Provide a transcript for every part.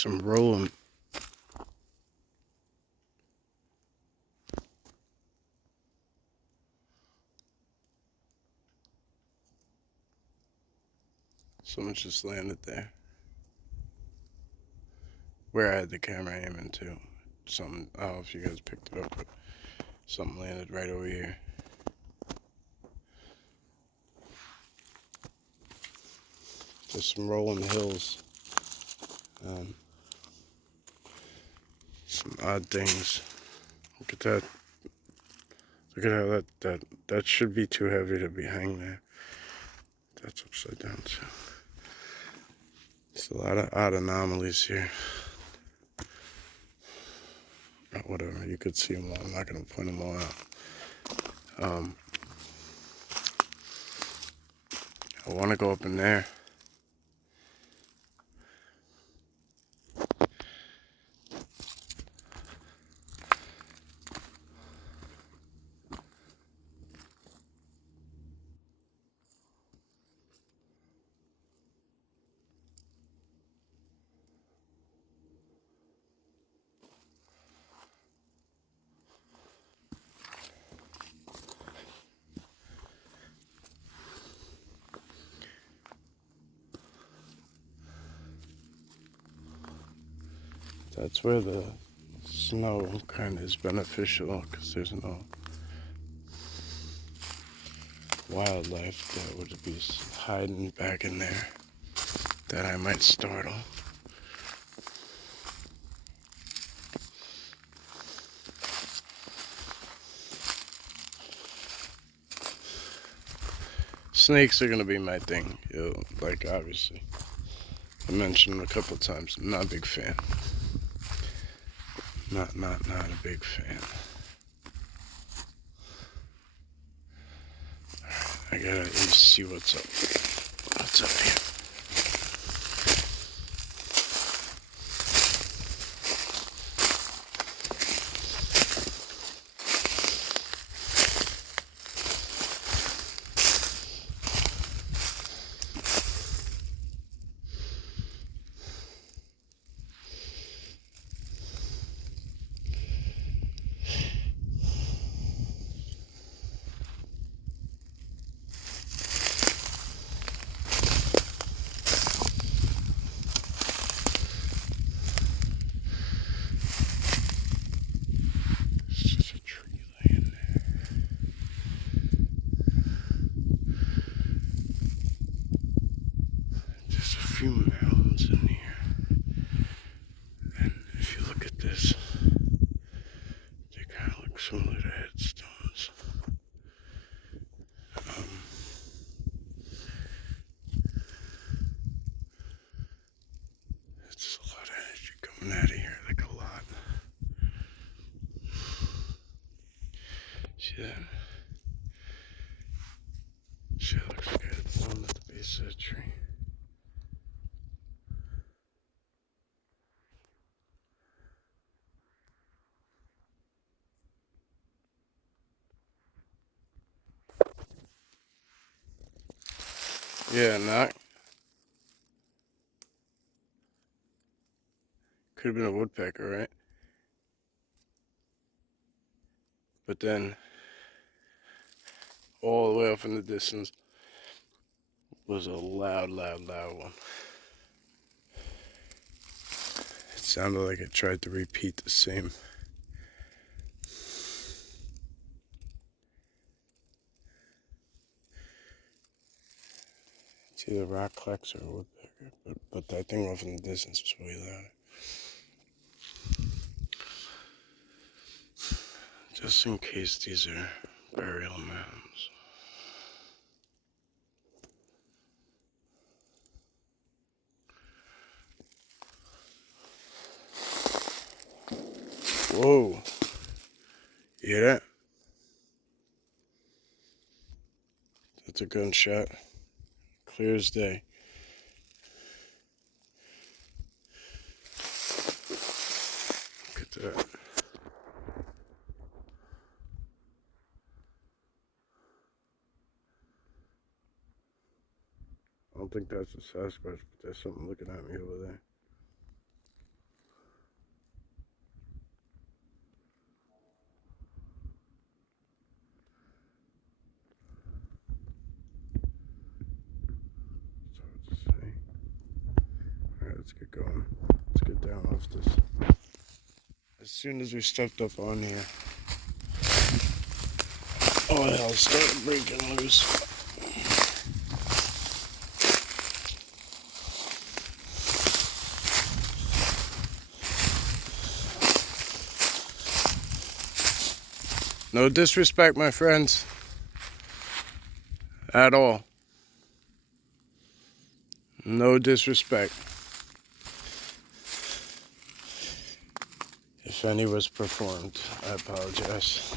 some rolling. Someone just landed there. Where I had the camera aiming to. Something, I don't know if you guys picked it up, but something landed right over here. Just some rolling hills. Some odd things. Look at that. Look at how that should be too heavy to be hanging there. That's upside down too. There's a lot of odd anomalies here. Whatever, you could see them all. I'm not going to point them all out. I want to go up in there. That's where the snow kind of is beneficial, because there's no wildlife that would be hiding back in there that I might startle. Snakes are going to be my thing, like obviously. I mentioned a couple of times, I'm not a big fan. Not a big fan. I gotta at least see what's up. What's up here? Few mounds in here, and if you look at this, they kind of look similar to headstones. It's a lot of energy coming out of here, like a lot. See that? See, that looks like it's one at the base of the tree. Yeah, not. Could have been a woodpecker, right? But then, all the way off in the distance was a loud one. It sounded like it tried to repeat the same. It's either rock clecks or a woodpecker, but that thing off in the distance was way louder. Just in case these are burial mounds. Whoa. You hear that? That's a gunshot. Clear as day. Look at that. I don't think that's a Sasquatch, but there's something looking at me over there. Let's get going. Let's get down off this. As soon as we stepped up on here, all hell started breaking loose. No disrespect, my friends, at all. No disrespect. If any was performed, I apologize.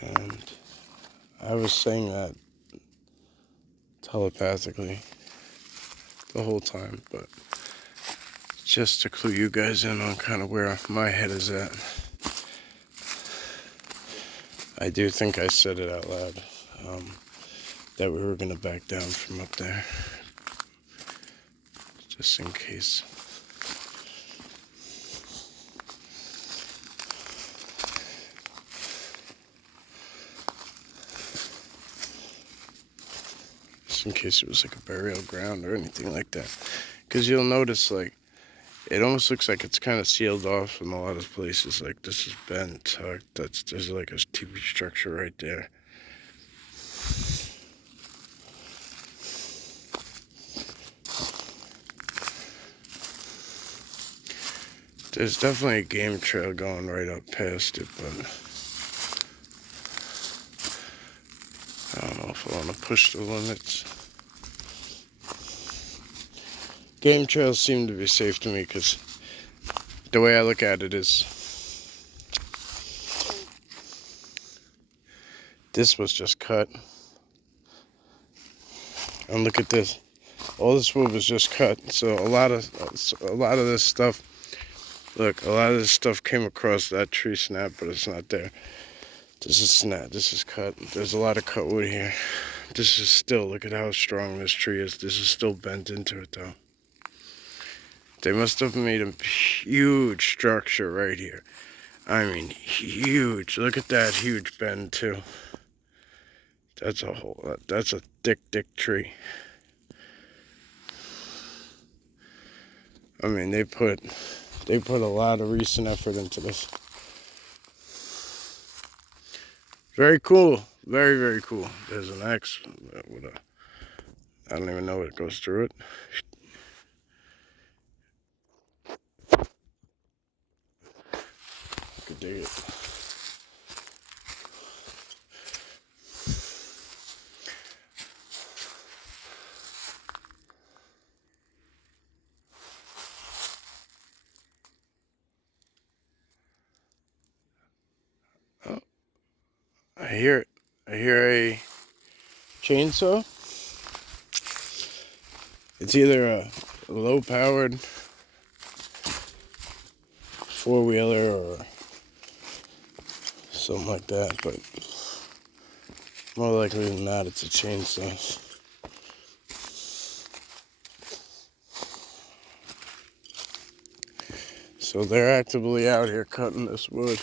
And I was saying that telepathically the whole time, but just to clue you guys in on kind of where my head is at. I do think I said it out loud, that we were going to back down from up there, just in case. Just in case it was like a burial ground or anything like that. Because you'll notice, like, it almost looks like it's kind of sealed off in a lot of places. Like, this is bent, tucked. There's like a TV structure right there. There's definitely a game trail going right up past it, but I don't know if I want to push the limits. Game trails seem to be safe to me because the way I look at it is, this was just cut. And look at this. All this wood was just cut. So a lot of this stuff, look, a lot of this stuff came across that tree snap, but it's not there. This is snap. This is cut. There's a lot of cut wood here. This is still, look at how strong this tree is. This is still bent into it though. They must have made a huge structure right here. I mean, huge. Look at that huge bend too. That's a thick tree. I mean, they put a lot of recent effort into this. Very cool. Very, very cool. There's an axe with I don't even know what goes through it. I could dig it. Oh, I hear it. I hear a chainsaw. It's either a low-powered four-wheeler or something like that, but more likely than not, it's a chainsaw. So they're actively out here cutting this wood.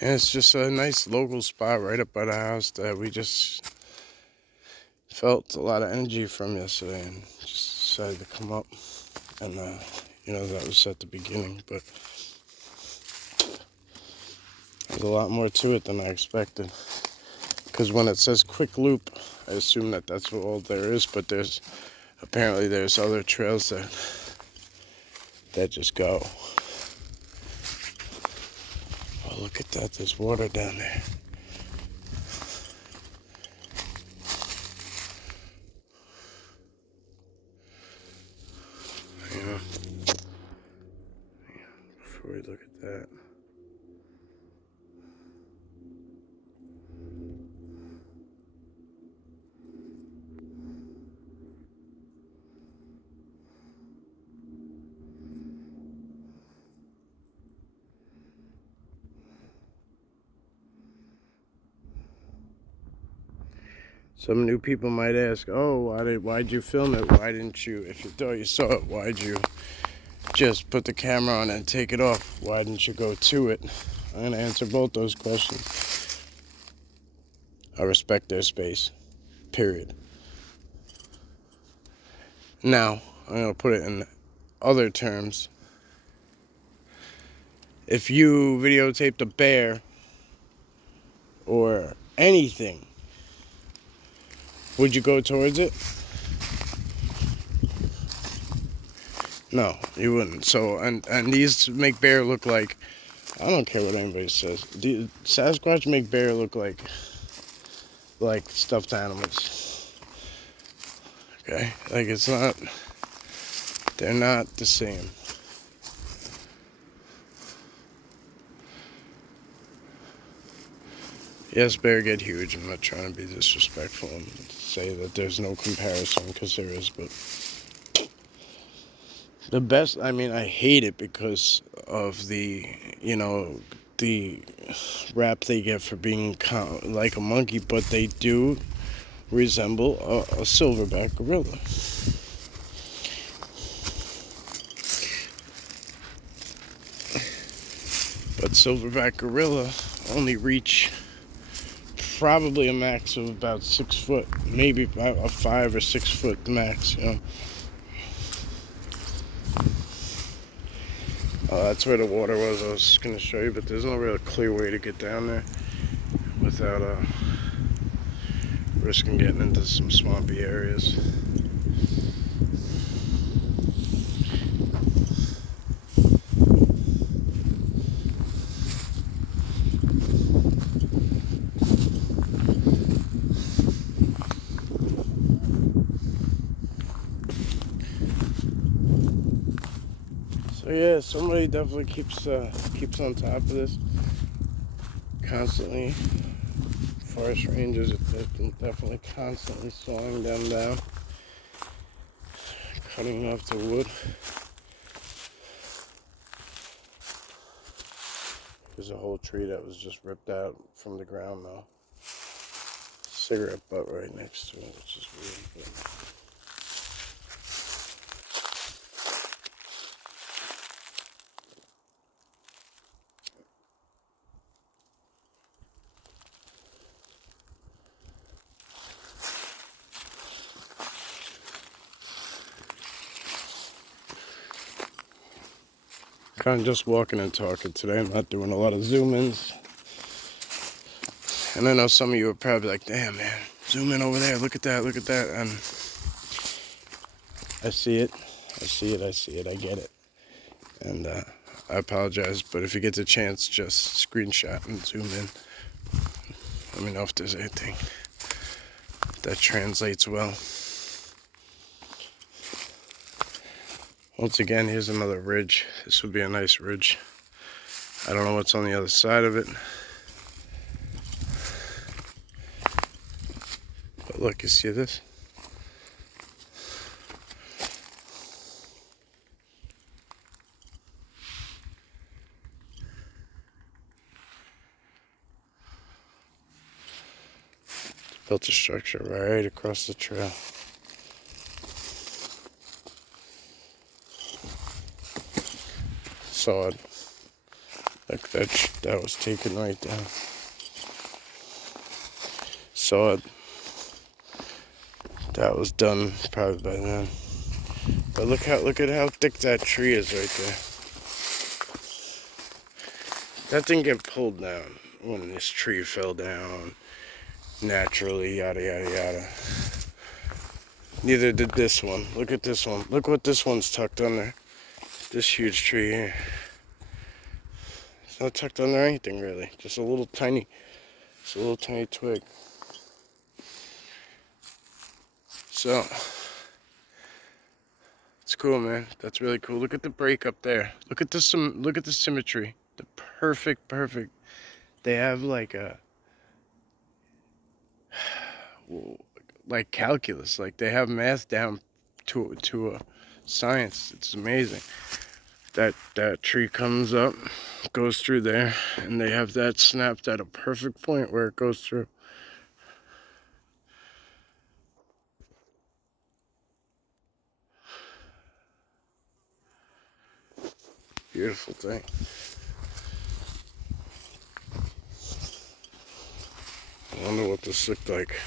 And it's just a nice local spot right up by the house that we just felt a lot of energy from yesterday and just decided to come up. And, that was at the beginning, but there's a lot more to it than I expected. Because when it says quick loop, I assume that that's all there is, but apparently there's other trails that just go. Oh, look at that, there's water down there. Before we look at that. Some new people might ask, oh, why'd you film it? Why didn't you, if you thought you saw it, why'd you just put the camera on and take it off? Why didn't you go to it? I'm going to answer both those questions. I respect their space, period. Now, I'm going to put it in other terms. If you videotaped a bear or anything, would you go towards it? No, you wouldn't. So, and these make bear look like, I don't care what anybody says. Sasquatch make bear look like stuffed animals. Okay? Like, it's not, they're not the same. Yes, bear get huge. I'm not trying to be disrespectful and say that there's no comparison, because there is, but the best, I mean, I hate it because of the, the rap they get for being like a monkey, but they do resemble a silverback gorilla. But silverback gorilla only reach probably a max of about 6 foot, maybe a 5 or 6 foot max, that's where the water was. I was going to show you, but there's no real clear way to get down there without risking getting into some swampy areas. So yeah, somebody definitely keeps on top of this constantly. Forest rangers are definitely constantly sawing them down, cutting off the wood. There's a whole tree that was just ripped out from the ground now. Cigarette butt right next to it, which is weird. Kind of just walking and talking today. I'm not doing a lot of zoom-ins. And I know some of you are probably like, damn, man, zoom in over there. Look at that, look at that. And I see it. I get it. And I apologize, but if you get the chance, just screenshot and zoom in. Let me know if there's anything that translates well. Once again, here's another ridge. This would be a nice ridge. I don't know what's on the other side of it. But look, you see this? Built a structure right across the trail. Saw it. Like that was taken right down. Saw it. That was done probably by then. But look at how thick that tree is right there. That didn't get pulled down when this tree fell down naturally, yada yada yada. Neither did this one. Look at this one. Look what this one's tucked under. This huge tree here. It's not tucked under anything really. Just a little tiny twig. So it's cool, man. That's really cool. Look at the break up there. Look at the symmetry. The perfect. They have like a calculus. Like they have math down to a science. It's amazing. That tree comes up, goes through there, and they have that snapped at a perfect point where it goes through. Beautiful thing. I wonder what this looked like.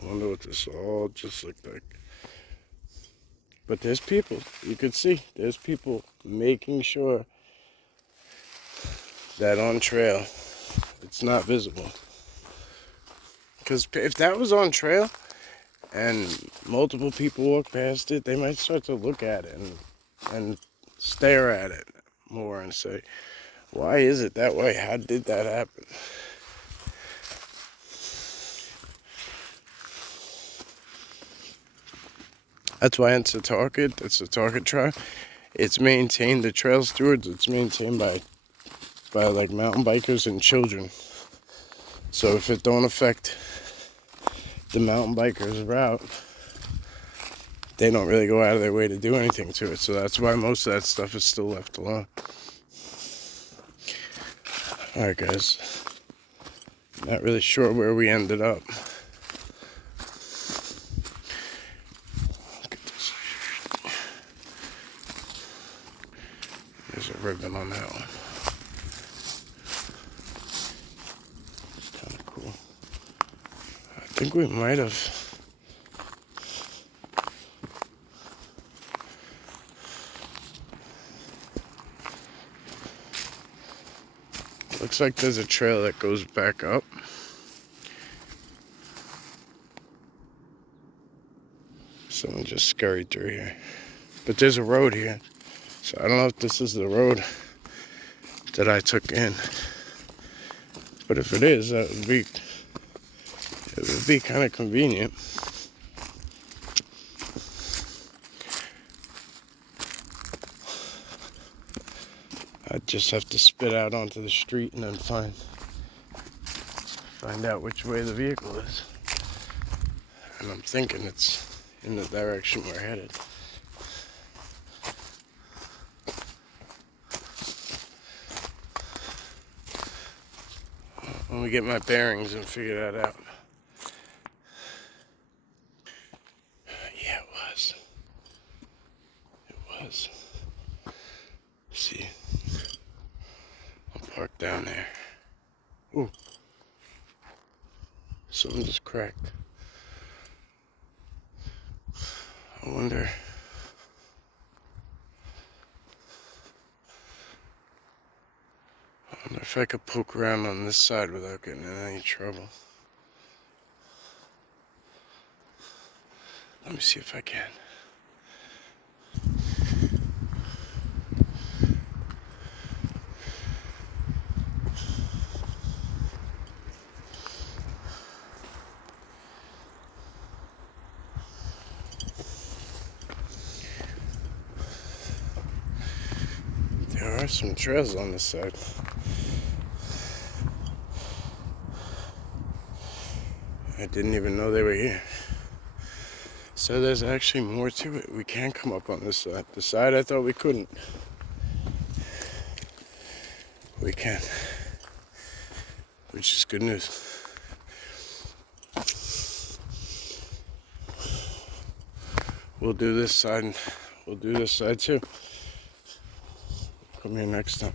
I wonder what this all just looked like. But there's people. You can see there's people making sure that on trail it's not visible. Because if that was on trail and multiple people walk past it, they might start to look at it and stare at it more and say, why is it that way? How did that happen? That's why it's a target. It's a target tribe. It's maintained, the trail stewards, it's maintained by like mountain bikers and children. So if it don't affect the mountain bikers' route, they don't really go out of their way to do anything to it. So that's why most of that stuff is still left alone. Alright guys, not really sure where we ended up. Look at this. There's a ribbon on that one. Kind of cool. I think we might have. Looks like there's a trail that goes back up. Someone just scurried through here. But there's a road here. So I don't know if this is the road that I took in. But if it is, it would be kind of convenient. I'd just have to spit out onto the street and then find out which way the vehicle is. And I'm thinking it's in the direction we're headed. When we get my bearings and figure that out. Yeah, it was. It was. See, I'll park down there. Ooh. Something just cracked. I wonder if I could poke around on this side without getting in any trouble. Let me see if I can. There are some trails on this side. I didn't even know they were here. So there's actually more to it. We can come up on this side. The side I thought we couldn't. We can. Which is good news. We'll do this side. We'll do this side too. Come here next time.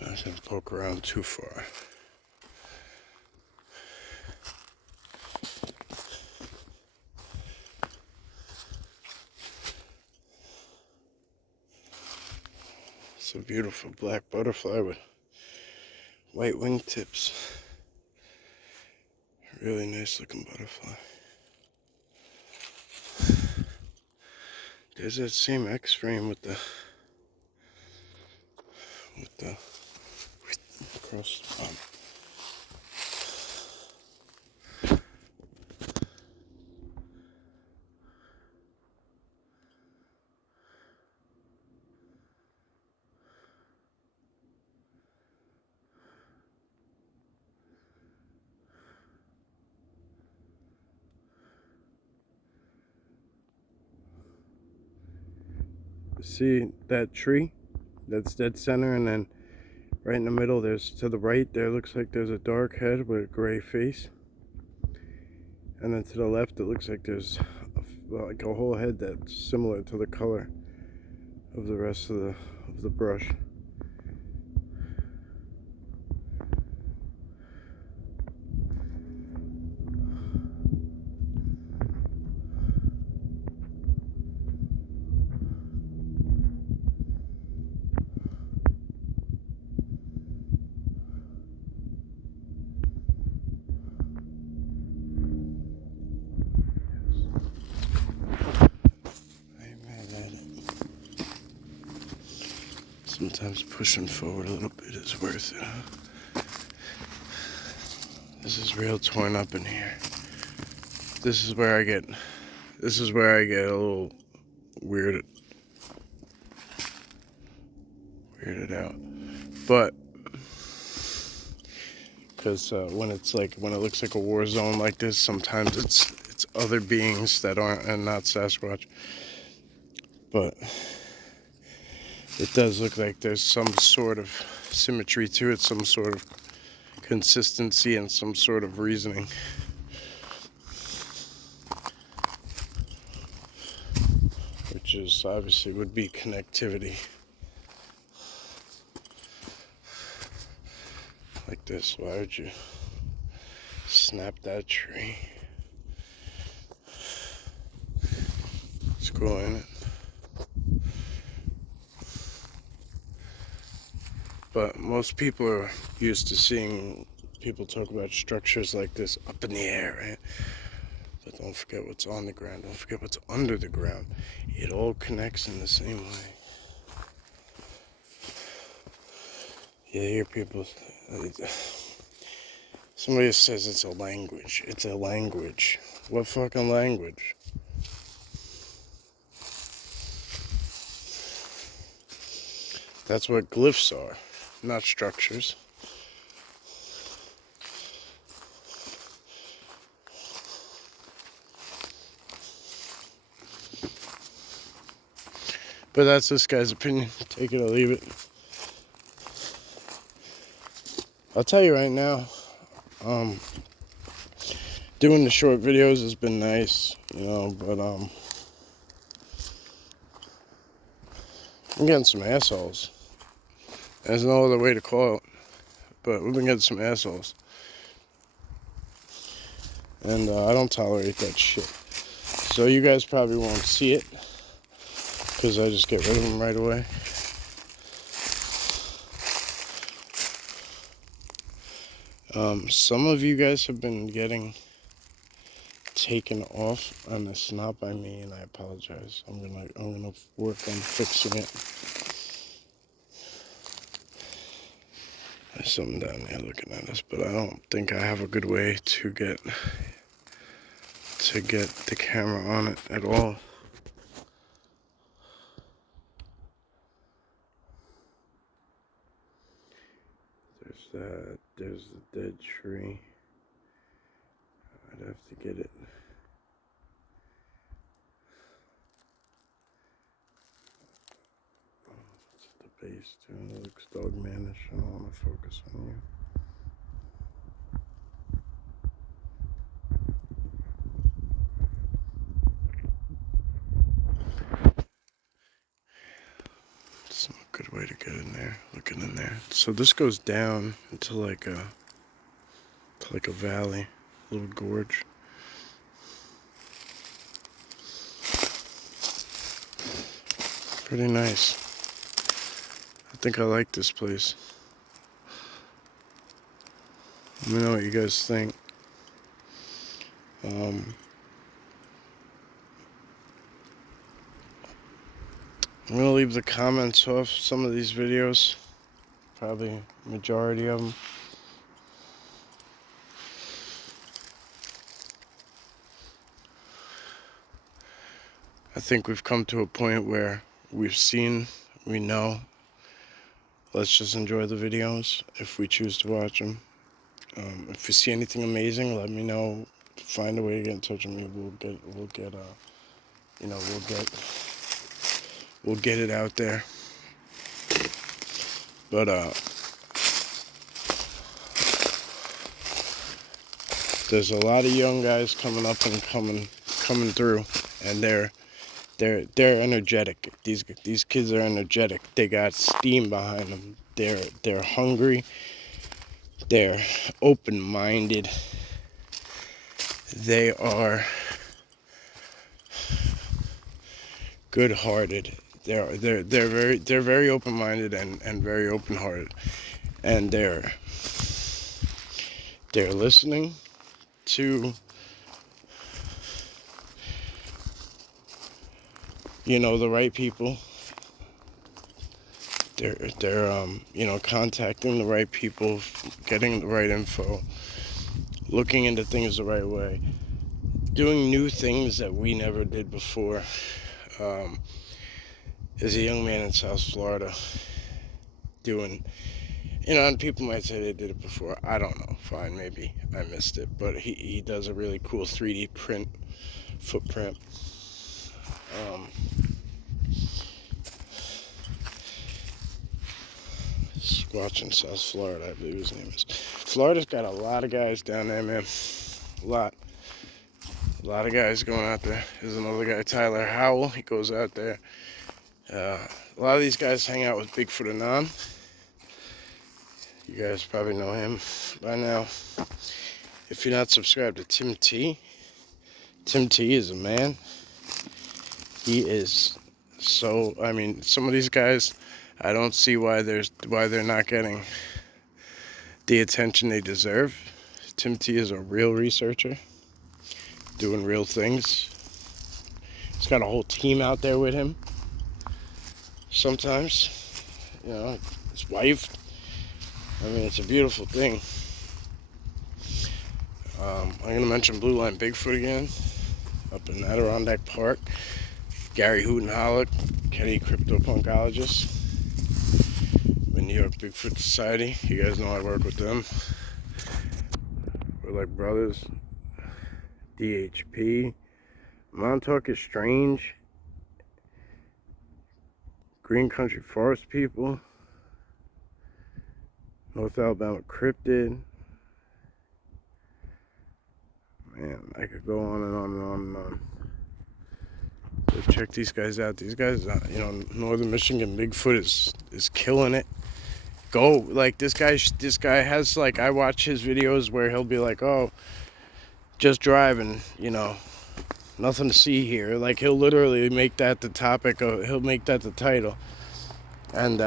I'm not gonna poke around too far. It's a beautiful black butterfly with white wingtips. Really nice looking butterfly. There's that same X-frame with the across the bottom. See that tree? That's dead center, and then right in the middle, there's, to the right there, looks like there's a dark head with a gray face. And then to the left, it looks like there's like a whole head that's similar to the color of the rest of the brush. Sometimes pushing forward a little bit is worth it, huh? This is real torn up in here. This is where I get a little weirded out. But because when it looks like a war zone like this, sometimes it's other beings that aren't, and not Sasquatch. But it does look like there's some sort of symmetry to it, some sort of consistency, and some sort of reasoning. Which is obviously would be connectivity. Like this. Why would you snap that tree? It's cool, ain't it? But most people are used to seeing people talk about structures like this up in the air, right? But don't forget what's on the ground. Don't forget what's under the ground. It all connects in the same way. You hear people... Somebody says it's a language. It's a language. What fucking language? That's what glyphs are, not structures. But that's this guy's opinion. Take it or leave it. I'll tell you right now, doing the short videos has been nice, you know, but I'm getting some assholes. There's no other way to call it, but we've been getting some assholes. And I don't tolerate that shit. So you guys probably won't see it, because I just get rid of them right away. Some of you guys have been getting taken off, and it's not by me, and I apologize. I'm gonna work on fixing it. There's something down there looking at us, but I don't think I have a good way to get the camera on it at all. There's that. There's the dead tree. I'd have to get it. It's at the base too. It looks dogmanish. I don't want to focus on you. It's a good way to get in there. Looking in there. So this goes down into like a valley, a little gorge. Pretty nice. I think I like this place. Let me know what you guys think. I'm gonna leave the comments off some of these videos. Probably majority of them. I think we've come to a point where we've seen, we know. Let's just enjoy the videos if we choose to watch them. If you see anything amazing, let me know. Find a way to get in touch with me. We'll get we'll get it out there. But there's a lot of young guys coming up and coming through, and they're energetic. These kids are energetic. They got steam behind them. They're hungry. They're open-minded. They are good-hearted. They're very open-minded and very open-hearted, and they're listening to, you know, the right people. They're you know, contacting the right people, getting the right info, looking into things the right way, doing new things that we never did before. There's a young man in South Florida doing, you know, and people might say they did it before. I don't know. Fine, maybe I missed it. But he does a really cool 3D print footprint. Sasquatch in South Florida, I believe his name is. Florida's got a lot of guys down there, man. A lot of guys going out there. There's another guy, Tyler Howell. He goes out there. A lot of these guys hang out with Bigfoot Anon. You guys probably know him by now. If you're not subscribed to Tim T is a man. He is so, I mean, some of these guys, I don't see why they're not getting the attention they deserve. Tim T is a real researcher, doing real things. He's got a whole team out there with him. Sometimes, you know, his wife. I mean, it's a beautiful thing. I'm going to mention Blue Line Bigfoot again, up in Adirondack Park. Gary Hootenhollick, Kenny Cryptopunkologist, with New York Bigfoot Society. You guys know I work with them. We're like brothers. DHP. Montauk is Strange. Green Country Forest People. North Alabama Cryptid. Man, I could go on and on and on and on. So check these guys out. These guys, you know, Northern Michigan Bigfoot is killing it. Go, like, this guy has, like, I watch his videos where he'll be like, oh, just driving, you know, nothing to see here. Like, he'll literally make that the topic of, he'll make that the title, and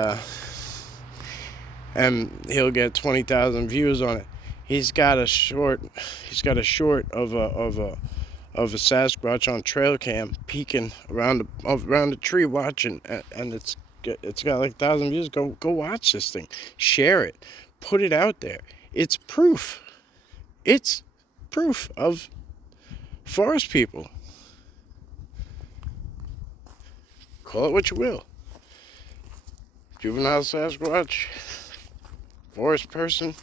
he'll get 20,000 views on it. He's got a short of a Sasquatch on trail cam peeking around the tree watching, and it's got like 1,000 views. Go watch this thing, share it, put it out there. It's proof. It's proof of forest people. Call it what you will. Juvenile Sasquatch, forest person,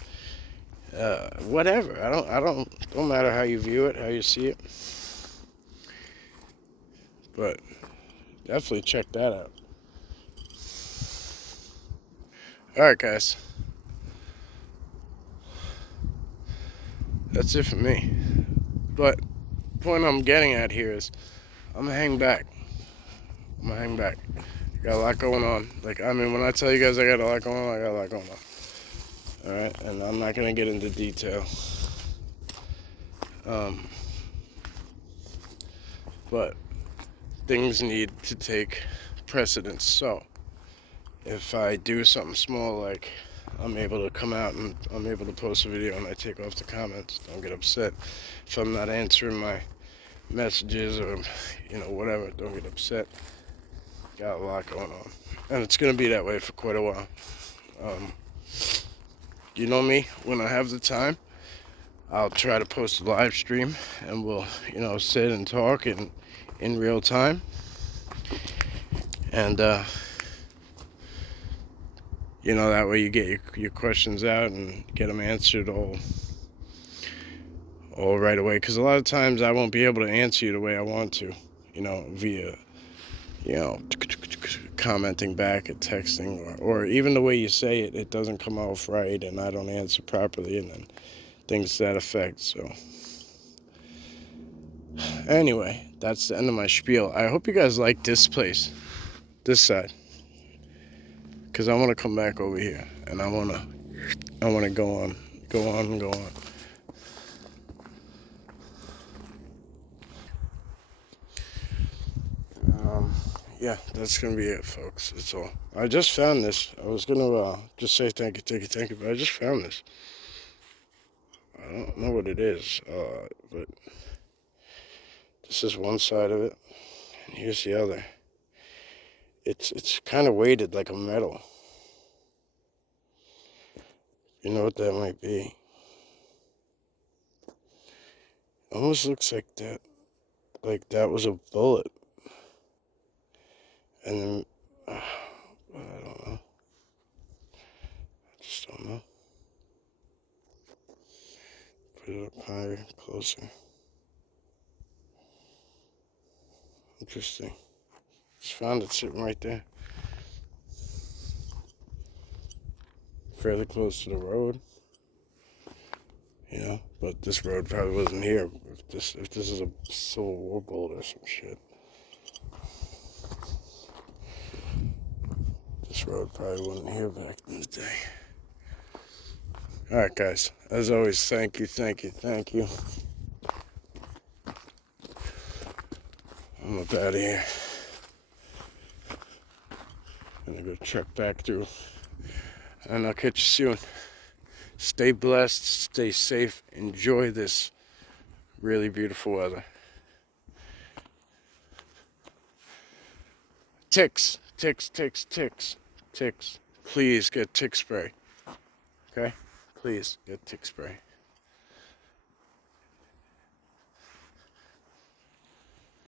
whatever. I don't matter how you view it, how you see it. But definitely check that out. Alright, guys. That's it for me. But the point I'm getting at here is I'm gonna hang back. Got a lot going on. Like, I mean, when I tell you guys I got a lot going on, I got a lot going on. Alright, and I'm not gonna get into detail. But things need to take precedence. So if I do something small, like I'm able to come out and I'm able to post a video and I take off the comments, don't get upset. If I'm not answering my messages or, you know, whatever, don't get upset. Got a lot going on, and it's gonna be that way for quite a while. You know me, when I have the time, I'll try to post a live stream and we'll, you know, sit and talk in real time, and you know, that way you get your questions out and get them answered all right away, because a lot of times I won't be able to answer you the way I want to, you know, via, you know, commenting back at texting, or even the way you say it, it doesn't come off right, and I don't answer properly, and then things to that effect. So anyway, that's the end of my spiel. I hope you guys like this place, this side, because I want to come back over here, and I want to go on. Yeah, that's gonna be it, folks. That's all. I just found this. I was gonna just say thank you, but I just found this. I don't know what it is, but this is one side of it, and here's the other. It's kind of weighted like a metal. You know what that might be? Almost looks like that. Like that was a bullet. And then, I don't know. I just don't know. Put it up higher, closer. Interesting. Just found it sitting right there. Fairly close to the road. You know, but this road probably wasn't here. If this is a Civil War bullet or some shit. This road probably wasn't here back in the day. Alright guys, as always, thank you. I'm up out of here. I'm gonna go check back through. And I'll catch you soon. Stay blessed, stay safe, enjoy this really beautiful weather. Ticks. Please get tick spray. Okay? Please get tick spray.